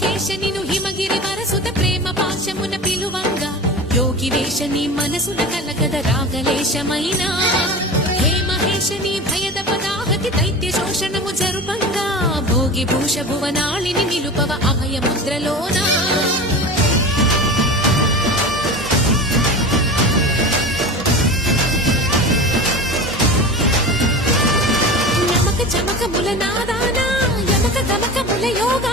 మహేశ నిను హిమగిరి వరసుత ప్రేమ పాశమున పిలువంగా యోగి వేష నీ మనసున కలగద రాగలేశమైన హే మహేశ నీ భయద పదాహతి దైత్య శోషణము జరుపంగా భోగి భూష భువనాళిని నిలుపవ అభయ ముద్రలోనా చమకముల నాదానా యమక గమకముల యోగ